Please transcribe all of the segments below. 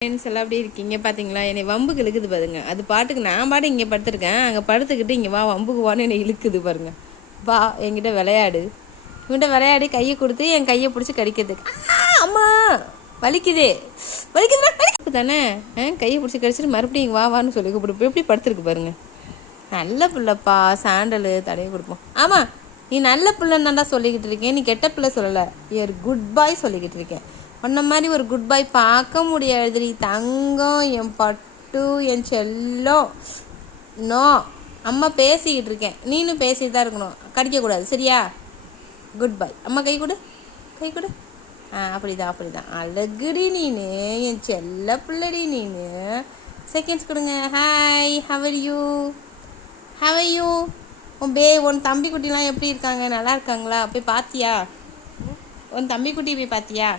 Friends எல்லாம் அப்படி இருக்கீங்க பார்த்தீங்களா? என்னை வம்புக்கு இழுக்குது பாருங்க. அது பாட்டுக்கு நான் பாட்டு இங்கே படுத்துருக்கேன், அங்கே படுத்துக்கிட்டு இங்கே வா வம்புக்கு வான்னு என்னை இழுக்குது பாருங்க. வா என்கிட்ட விளையாடு, இவன்கிட்ட விளையாடி கையை கொடுத்து என் கையை பிடிச்சி கடிக்கிறதுக்கு. அம்மா வலிக்குதே, வலிக்குது தானே. கையை பிடிச்சி கடிச்சிட்டு மறுபடியும் வா வான்னு சொல்லி கூப்பிடு. எப்படி படுத்துருக்கு பாருங்க. நல்ல பிள்ளைப்பா, சாண்டலு தடையை கொடுப்போம். ஆமாம், நீ நல்ல பிள்ளைன்னு தான்டா சொல்லிக்கிட்டு இருக்கேன், நீ கெட்ட பிள்ளை சொல்லலை. ஒரு குட் பாய் சொல்லிக்கிட்டு இருக்கேன். உன்ன மாதிரி ஒரு குட் பாய் பார்க்க முடியாது. தங்கம், என் பட்டு, என் செல்லம். நோ, அம்மா பேசிக்கிட்டு இருக்கேன், நீனும் பேசிட்டு தான் இருக்கணும், கடிக்கக்கூடாது சரியா? குட் பாய். அம்மா கை கொடு, கை கொடு. அப்படிதான் அழகுடி நீனு, என் செல்ல பிள்ளடி நீனு. செகண்ட்ஸ் கொடுங்க. ஹாய், ஹவர் யூ உன் தம்பி குட்டிலாம் எப்படி இருக்காங்க? நல்லா இருக்காங்களா? போய் பார்த்தியா? உன் தம்பி குட்டி போய் பார்த்தியா?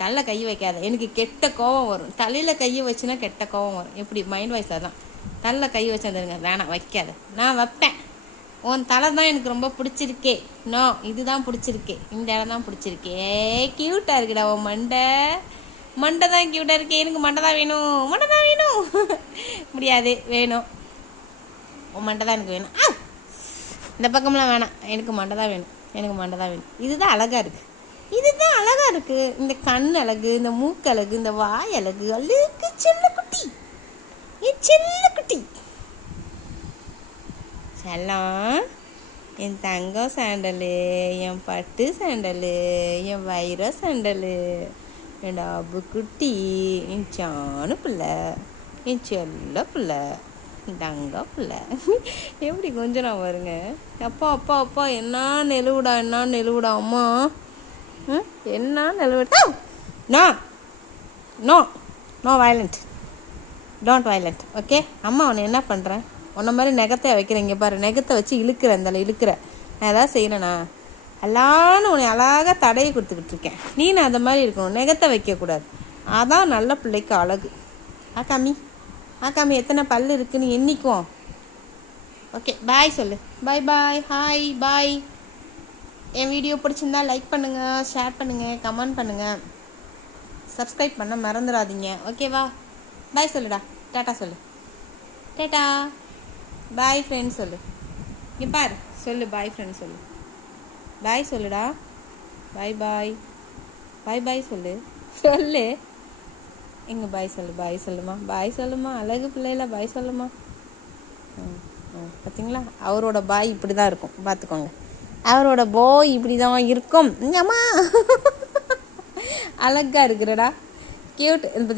தலையில் கை வைக்காத, எனக்கு கெட்ட கோவம் வரும். தலையில் கையை வச்சுன்னா கெட்ட கோவம் வரும். எப்படி மைண்ட் வாய்ஸாக தான். தலையில் கை வச்சாதுங்க, வேணாம் வைக்காத. நான் வைப்பேன். உன் தலை தான் எனக்கு ரொம்ப பிடிச்சிருக்கே. நோ, இதுதான் பிடிச்சிருக்கே, இந்த இடம் தான் பிடிச்சிருக்கே. க்யூட்டாக இருக்குடா உன் மண்டை தான் க்யூட்டாக இருக்கே. எனக்கு மண்டை தான் வேணும். முடியாது, வேணும். உன் மண்டை தான் எனக்கு வேணும். இந்த பக்கம்லாம் வேணாம், எனக்கு மண்டை தான் வேணும். இதுதான் அழகாக இருக்குது. இந்த கண் அழகு, இந்த மூக்கு அழகு, இந்த வாய் அழகு. அழகு செல்லக்குட்டி, என் செல்லக்குட்டி செல்லம். என் தங்கம் சாண்டலு, என் பட்டு சாண்டலு, என் வைர சாண்டலு, என் டாபு குட்டி, என் சாணு பிள்ளை, என் செல்ல பிள்ளை, தங்க பிள்ளை. எப்படி கொஞ்சம் நான் வருங்க. அப்பா என்ன நெலுவிடா அம்மா, என்ன நிலவட்டா? No violent, don't violent, okay? அம்மா உன்னை என்ன பண்ணுறேன்? உன்ன மாதிரி நெகத்தை வைக்கிறேன். இங்கே பாரு, நெகத்தை வச்சு இழுக்கிறேன். நான் எதாவது செய்யறேனா? எல்லான்னு உன்னை அழகாக தடையை கொடுத்துக்கிட்டு இருக்கேன். நான் அந்த மாதிரி இருக்கணும், நெகத்தை வைக்கக்கூடாது. அதான் நல்ல பிள்ளைக்கு அழகு. ஆக்காமி எத்தனை பல் இருக்குன்னு எண்ணிக்குவோம். ஓகே, பாய் சொல்லு. பாய், ஹாய், பாய். என் வீடியோ பிடிச்சிருந்தா லைக் பண்ணுங்கள், ஷேர் பண்ணுங்கள், கமெண்ட் பண்ணுங்கள், சப்ஸ்கிரைப் பண்ண மறந்துடாதீங்க. ஓகேவா? பாய் சொல்லுடா, டாட்டா சொல்லு. டாட்டா, பாய் ஃப்ரெண்ட் சொல்லு. இங்கே பாரு, சொல்லு பாய் ஃப்ரெண்ட் சொல்லு. பாய் சொல்லுடா. பாய் சொல்லு. எங்கே பாய் சொல்லுமா. அழகு பிள்ளைல பாய் சொல்லுமா. பார்த்தீங்களா, அவரோட பாய் இப்படி தான் இருக்கும், பார்த்துக்கோங்க. அவரோட பாய் இப்படி தான் இருக்கும். அம்மா அழகா இருக்கிறடா, கியூட். பார்த்தீங்க.